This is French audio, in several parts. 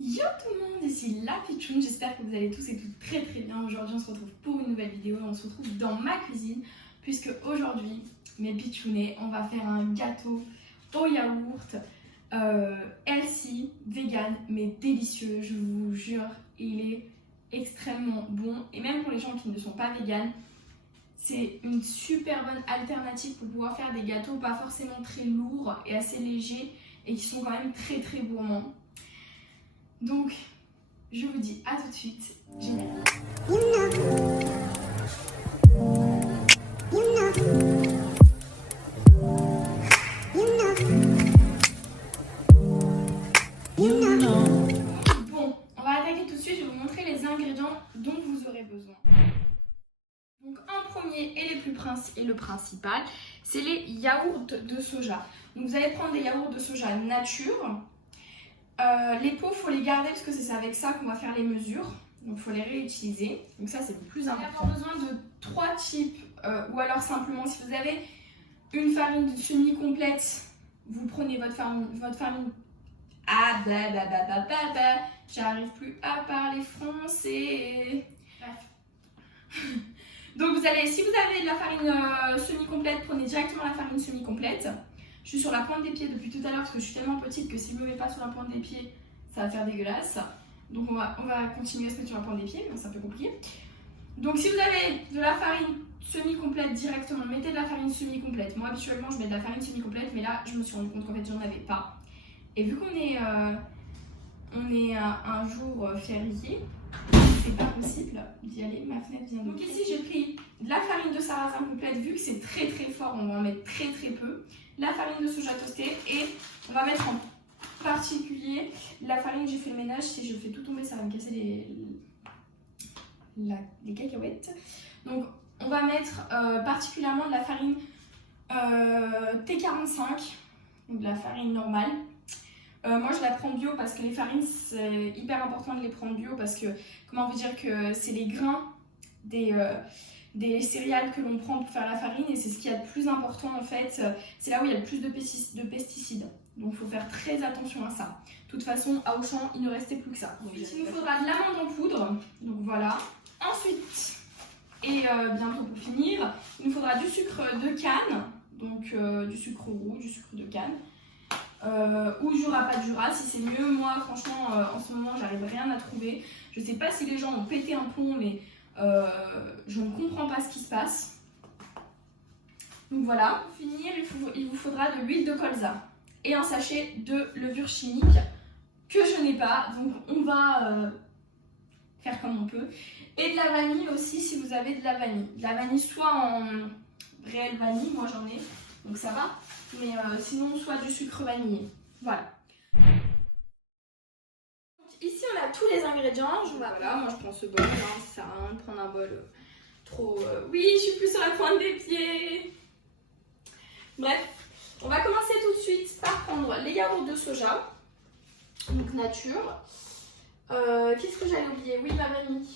Yo tout le monde, ici la Pitchoun, j'espère que vous allez tous et toutes très bien. Aujourd'hui on se retrouve pour une nouvelle vidéo et on se retrouve dans ma cuisine puisque aujourd'hui, mes Pitchounets, on va faire un gâteau au yaourt healthy, vegan, mais délicieux, je vous jure, il est extrêmement bon et même pour les gens qui ne sont pas véganes, c'est une super bonne alternative pour pouvoir faire des gâteaux pas forcément très lourds et assez légers et qui sont quand même très gourmands. Donc, je vous dis à tout de suite. Génial. Bon, on va attaquer tout de suite. Je vais vous montrer les ingrédients dont vous aurez besoin. Donc, en premier et le principal, c'est les yaourts de soja. Donc, vous allez prendre des yaourts de soja nature. Les pots, il faut les garder parce que c'est avec ça qu'on va faire les mesures. Donc il faut les réutiliser. Donc ça, c'est le plus important. Vous avez besoin de 3 types ou alors simplement si vous avez une farine semi-complète, vous prenez votre farine. Ah blablabla, j'arrive plus à parler français. Bref. Donc vous allez, si vous avez de la farine semi-complète, prenez directement la farine semi-complète. Je suis sur la pointe des pieds depuis tout à l'heure parce que je suis tellement petite que si je ne me mets pas sur la pointe des pieds, ça va faire dégueulasse. Donc on va continuer à se mettre sur la pointe des pieds, mais c'est un peu compliqué. Donc si vous avez de la farine semi-complète directement, mettez de la farine semi-complète. Moi habituellement je mets de la farine semi-complète, mais là je me suis rendu compte qu'en fait j'en avais pas. Et vu qu'on est, un jour férié, c'est pas possible d'y aller, ma fenêtre vient de... Donc ici j'ai pris de la farine de sarrasin complète, vu que c'est très fort, on va en mettre très peu. La farine de soja toastée et on va mettre en particulier la farine, j'ai fait le ménage, si je fais tout tomber ça va me casser les cacahuètes. Donc on va mettre particulièrement de la farine T45, donc de la farine normale. Moi je la prends bio parce que les farines c'est hyper important de les prendre bio parce que comment vous dire que c'est les grains des céréales que l'on prend pour faire la farine et c'est ce qu'il y a de plus important en fait, c'est là où il y a le plus de pesticides. Donc il faut faire très attention à ça. De toute façon, à Auchan, il ne restait plus que ça. Donc, il nous faudra de l'amande en poudre, donc voilà. Ensuite, et bientôt pour finir, il nous faudra du sucre de canne, donc du sucre roux, du sucre de canne. Ou Jura, pas de Jura, si c'est mieux. Moi, franchement, en ce moment, j'arrive rien à trouver. Je sais pas si les gens ont pété un plomb, mais je ne comprends pas ce qui se passe. Donc voilà, pour finir, il vous faudra de l'huile de colza et un sachet de levure chimique que je n'ai pas, donc on va faire comme on peut. Et de la vanille aussi si vous avez de la vanille. De la vanille soit en réelle vanille, moi j'en ai, donc ça va, mais sinon soit du sucre vanillé. Voilà. Ici on a tous les ingrédients, voilà, moi je prends ce bol, hein, ça sert à rien de prendre un bol trop... Oui, je suis plus sur la pointe des pieds. Bref, on va commencer tout de suite par prendre les yaourts de soja, donc nature. Qu'est-ce que j'allais oublier? Oui, la vanille.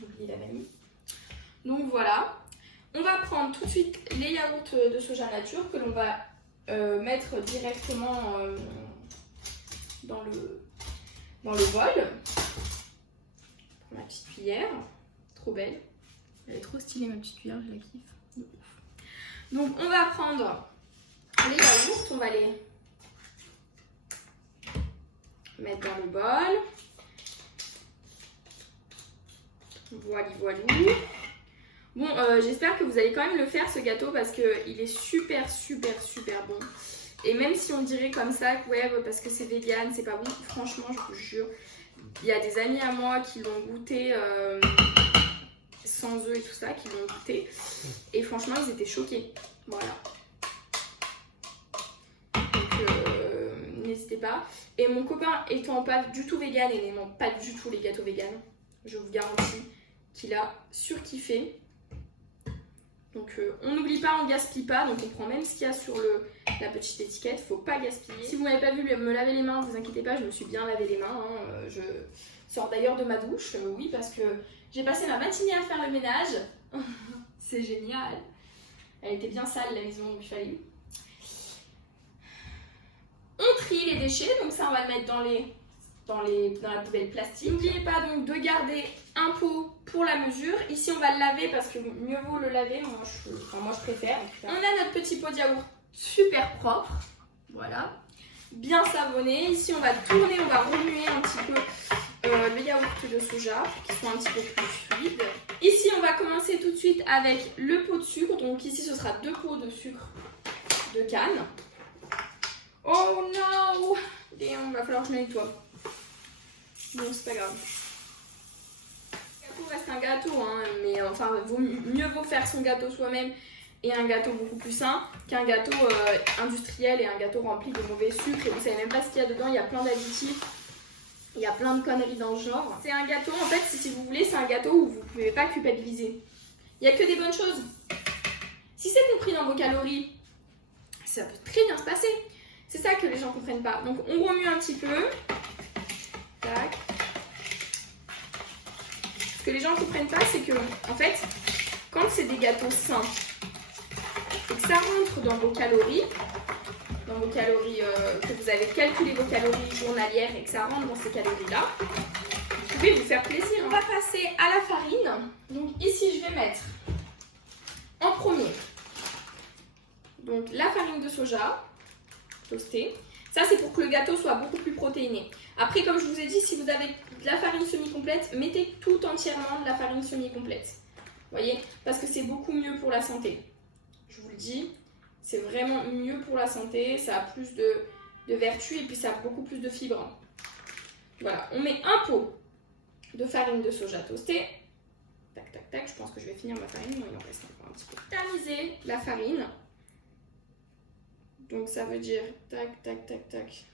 J'ai oublié la vanille. Donc voilà, on va prendre tout de suite les yaourts de soja nature que l'on va mettre directement dans le bol. Ma petite cuillère, trop belle. Elle est trop stylée ma petite cuillère, je la kiffe. Donc on va prendre les yaourts, on va les mettre dans le bol. Voilà. Bon, j'espère que vous allez quand même le faire ce gâteau parce qu'il est super bon. Et même si on dirait comme ça que ouais, parce que c'est vegan, c'est pas bon, franchement, je vous jure, il y a des amis à moi qui l'ont goûté sans œufs et tout ça, qui l'ont goûté. Et franchement, ils étaient choqués. Voilà. Donc, n'hésitez pas. Et mon copain étant pas du tout vegan et n'aimant pas du tout les gâteaux vegan, je vous garantis qu'il a surkiffé. Donc on n'oublie pas, on gaspille pas, donc on prend même ce qu'il y a sur la petite étiquette, faut pas gaspiller. Si vous m'avez pas vu me laver les mains, vous inquiétez pas, je me suis bien lavé les mains, hein. Je sors d'ailleurs de ma douche, oui, parce que j'ai passé ma matinée à faire le ménage. C'est génial. Elle était bien sale la maison, donc il fallait. trier les déchets, donc ça on va le mettre dans la poubelle plastique. N'oubliez pas donc de garder un pot pour la mesure. Ici on va le laver parce que mieux vaut le laver, moi je préfère. On a notre petit pot de yaourt super propre, voilà, bien savonné. Ici on va tourner, on va remuer un petit peu le yaourt de soja pour qu'il soit un petit peu plus fluide. Ici on va commencer tout de suite avec le pot de sucre, donc ici ce sera 2 pots de sucre de canne. Oh non, il va falloir que je me nettoie. Bon, c'est pas grave. Le gâteau reste un gâteau, hein, mais enfin, mieux vaut faire son gâteau soi-même et un gâteau beaucoup plus sain qu'un gâteau industriel et un gâteau rempli de mauvais sucre. Et vous savez même pas ce qu'il y a dedans, il y a plein d'additifs, il y a plein de conneries dans le genre. C'est un gâteau, en fait, si vous voulez, c'est un gâteau où vous pouvez pas culpabiliser. Il n'y a que des bonnes choses. Si c'est compris dans vos calories, ça peut très bien se passer. C'est ça que les gens comprennent pas. Donc on remue un petit peu. Tac. Ce que les gens ne comprennent pas, c'est que, en fait, quand c'est des gâteaux sains et que ça rentre dans vos calories, que vous avez calculé vos calories journalières et que ça rentre dans ces calories-là, vous pouvez vous faire plaisir. On va passer à la farine. Donc ici, je vais mettre en premier donc la farine de soja toastée. Ça, c'est pour que le gâteau soit beaucoup plus protéiné. Après, comme je vous ai dit, si vous avez de la farine semi-complète, mettez tout entièrement de la farine semi-complète. Vous voyez? Parce que c'est beaucoup mieux pour la santé. Je vous le dis, c'est vraiment mieux pour la santé. Ça a plus de vertus et puis ça a beaucoup plus de fibres. Voilà, on met un pot de farine de soja toastée. Tac, tac, tac. Je pense que je vais finir ma farine. Non, il en reste encore un petit peu. Tamiser la farine. Donc ça veut dire tac, tac, tac, tac.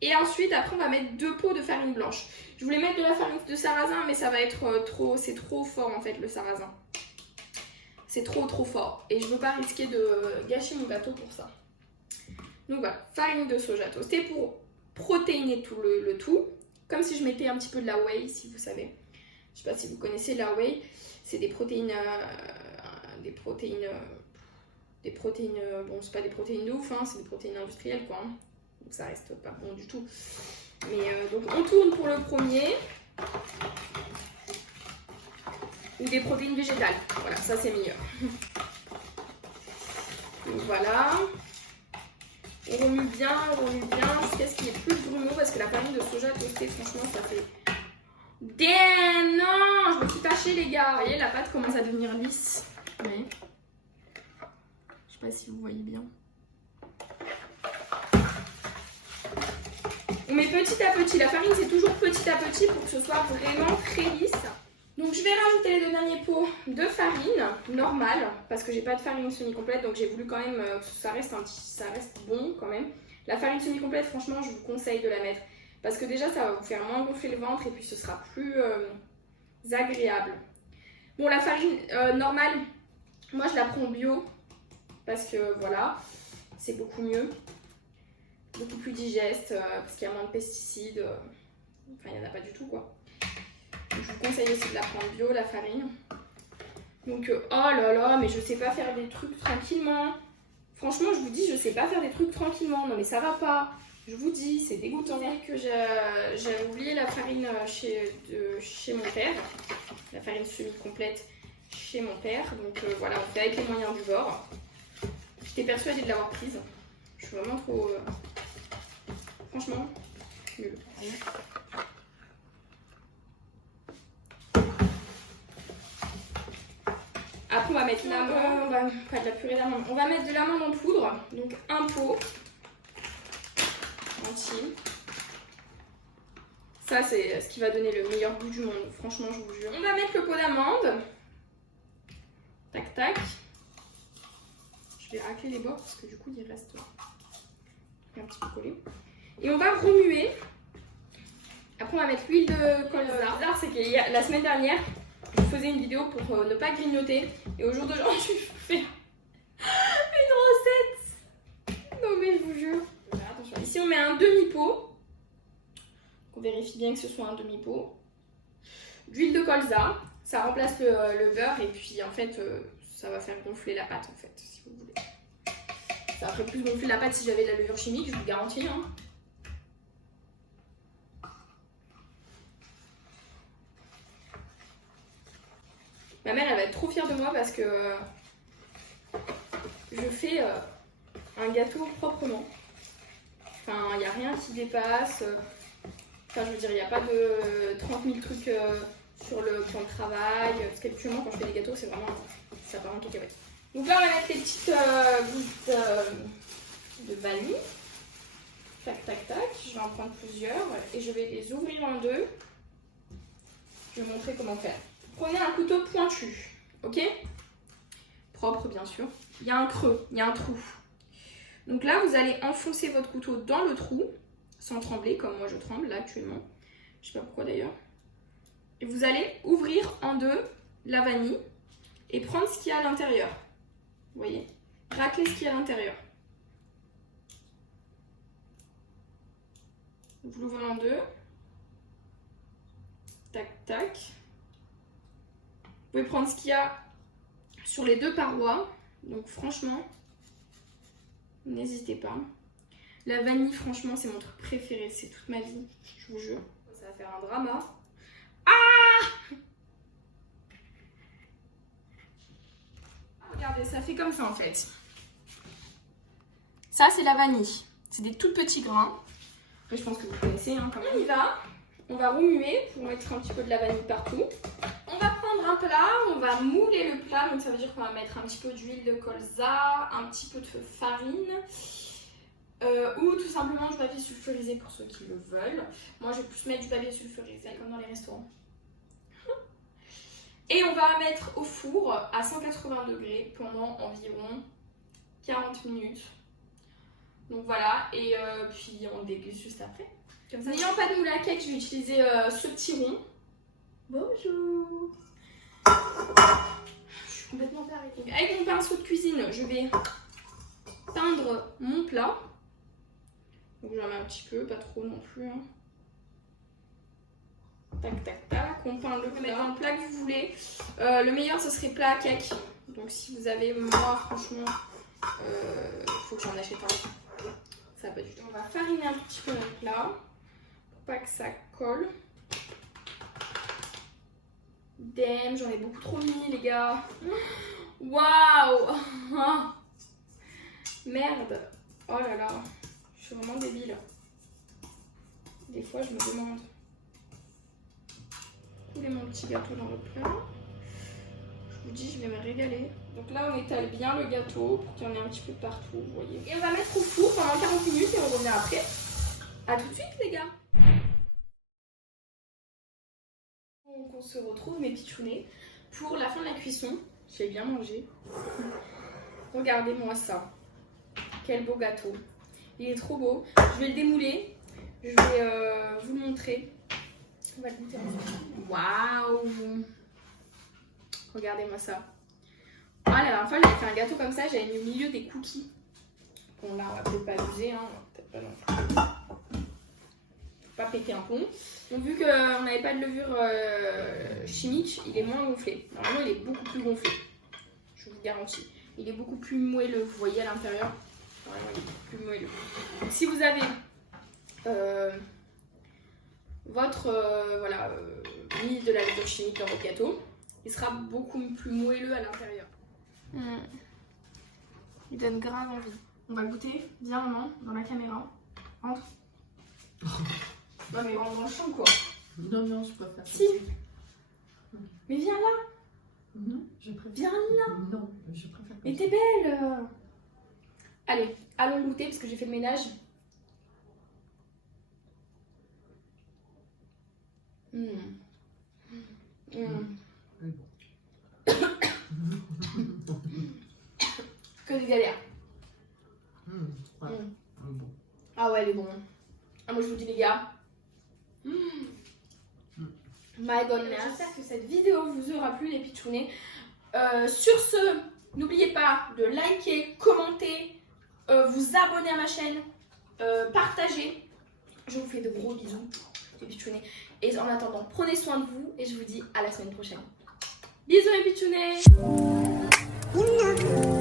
Et ensuite, après, on va mettre 2 pots de farine blanche. Je voulais mettre de la farine de sarrasin, mais ça va être trop, c'est trop fort en fait le sarrasin. C'est trop fort. Et je veux pas risquer de gâcher mon gâteau pour ça. Donc voilà, farine de soja toastée pour protéiner tout le tout. Comme si je mettais un petit peu de la whey, si vous savez. Je sais pas si vous connaissez la whey. C'est des protéines, bon c'est pas des protéines de ouf, hein, c'est des protéines industrielles quoi. Hein. Donc ça reste pas bon du tout. Mais donc on tourne pour le premier. Ou des protéines végétales. Voilà, ça c'est meilleur. Donc voilà. On remue bien, Qu'est-ce qui est plus grumeau parce que la farine de soja toastée, franchement, ça fait... Damn, non, je me suis tâchée les gars. Vous voyez, la pâte commence à devenir lisse. Oui. Je sais pas si vous voyez bien. On met petit à petit. La farine, c'est toujours petit à petit pour que ce soit vraiment très lisse. Donc je vais rajouter les 2 derniers pots de farine normale parce que j'ai pas de farine semi-complète, donc j'ai voulu quand même que ça reste bon quand même. La farine semi-complète, franchement, je vous conseille de la mettre parce que déjà ça va vous faire moins gonfler le ventre et puis ce sera plus agréable. Bon, la farine normale, moi je la prends bio parce que voilà, c'est beaucoup mieux, beaucoup plus digeste parce qu'il y a moins de pesticides, enfin il n'y en a pas du tout quoi. Je vous conseille aussi de la prendre bio, la farine. Donc, oh là là, mais je sais pas faire des trucs tranquillement. Franchement, je vous dis, je sais pas faire des trucs tranquillement. Non, mais ça va pas. Je vous dis, c'est dégoûtant. Que j'avais oublié la farine chez mon père. La farine semi-complète chez mon père. Donc, voilà, on fait avec les moyens du bord. J'étais persuadée de l'avoir prise. Je suis vraiment trop... Franchement, nul. Après, on va mettre l'amande, pas de la purée d'amande, on va mettre de l'amande en poudre, donc un pot entier. Ça, c'est ce qui va donner le meilleur goût du monde, franchement, je vous jure. On va mettre le pot d'amande. Tac, tac. Je vais racler les bords parce que du coup, il reste un petit peu collé. Et on va remuer. Après, on va mettre l'huile de colza. Bizarre, c'est que la semaine dernière, je faisais une vidéo pour ne pas grignoter et au jour d'aujourd'hui je fais une recette. Non mais je vous jure. Attention. Ici on met un demi-pot. On vérifie bien que ce soit un demi-pot. D'huile de colza. Ça remplace le beurre et puis en fait ça va faire gonfler la pâte en fait, si vous voulez. Ça ferait plus gonfler la pâte si j'avais de la levure chimique, je vous garantis. Hein. Ma mère, elle va être trop fière de moi parce que je fais un gâteau proprement. Enfin, il n'y a rien qui dépasse. Enfin, je veux dire, il n'y a pas de 30 000 trucs sur le plan de travail. Parce qu'habituellement, quand je fais des gâteaux, c'est vraiment ça part en cacahuète. Donc là, on va mettre les petites gouttes de vanille. Tac, tac, tac. Je vais en prendre plusieurs et je vais les ouvrir en deux. Je vais vous montrer comment faire. Prenez un couteau pointu, ok? Propre, bien sûr. Il y a un creux, il y a un trou. Donc là, vous allez enfoncer votre couteau dans le trou, sans trembler, comme moi je tremble là actuellement. Je sais pas pourquoi d'ailleurs. Et vous allez ouvrir en deux la vanille et prendre ce qu'il y a à l'intérieur. Vous voyez? Racler ce qu'il y a à l'intérieur. Vous l'ouvrez en deux. Tac, tac. Vous pouvez prendre ce qu'il y a sur les deux parois. Donc franchement, n'hésitez pas. La vanille, franchement, c'est mon truc préféré. C'est toute ma vie, je vous jure. Ça va faire un drama. Ah! Regardez, ça fait comme ça en fait. Ça, c'est la vanille. C'est des tout petits grains. Mais je pense que vous connaissez hein, quand même. On y va. On va remuer pour mettre un petit peu de la vanille partout. On va prendre un plat, on va mouler le plat. Donc ça veut dire qu'on va mettre un petit peu d'huile de colza, un petit peu de farine. Ou tout simplement du papier sulfurisé pour ceux qui le veulent. Moi, je vais plus mettre du papier sulfurisé comme dans les restaurants. Et on va mettre au four à 180 degrés pendant environ 40 minutes. Donc voilà, et puis on déguste juste après. Comme ça. N'ayant pas de moule à cake, je vais utiliser ce petit rond. Bonjour. Je suis complètement tarée. Avec mon pinceau de cuisine, je vais teindre mon plat. Donc j'en mets un petit peu, pas trop non plus. Hein. Tac, tac, tac. On peint le plat. Dans le plat que vous voulez. Le meilleur, ce serait plat à cake. Donc si vous avez, moi, franchement, faut que j'en achète un. Ça va pas du tout. On va fariner un petit peu notre plat. Pour pas que ça colle. Damn, j'en ai beaucoup trop mis, les gars. Waouh. Merde. Oh là là. Je suis vraiment débile. Des fois, je me demande. Coulez mon petit gâteau dans le plat. Je vous dis, je vais me régaler. Donc là, on étale bien le gâteau pour qu'il y en ait un petit peu partout, vous voyez. Et on va mettre au four pendant 40 minutes et on revient après. A tout de suite, les gars. Donc on se retrouve, mes pitchounets, pour la fin de la cuisson. J'ai bien mangé. Regardez-moi ça. Quel beau gâteau. Il est trop beau. Je vais le démouler. Je vais vous le montrer. On va le goûter ensemble. Waouh! Regardez-moi ça. Ah, la dernière fois, j'avais fait un gâteau comme ça. J'avais mis au milieu des cookies. Bon, là, on va peut-être pas l'user. Hein. Peut-être pas non plus. Pas péter un plomb. Donc, vu qu'on n'avait pas de levure chimique, il est moins gonflé. Normalement, il est beaucoup plus gonflé. Je vous garantis. Il est beaucoup plus moelleux. Vous voyez à l'intérieur. Vraiment, il est beaucoup plus moelleux. Donc, si vous avez mis de la levure chimique dans votre gâteau, il sera beaucoup plus moelleux à l'intérieur. Il donne grave envie. On va goûter. Viens, maman, dans la caméra. Entre. Non, mais rentre dans le champ, quoi. Non, non, je peux pas faire ça. Si. Mais viens là. Non, je préfère. Viens là. Non, je préfère. Mais t'es belle. Allez, allons goûter parce que j'ai fait le ménage. Que des galères. Ouais. Bon. Ah ouais, elle est bon. Ah, moi je vous dis les gars. My goodness. J'espère que cette vidéo vous aura plu les pitchounets. Sur ce, n'oubliez pas de liker, commenter, vous abonner à ma chaîne, partager. Je vous fais de gros bisous les pitchounets. Et en attendant, prenez soin de vous et je vous dis à la semaine prochaine. Bisous les pitchounets. You know.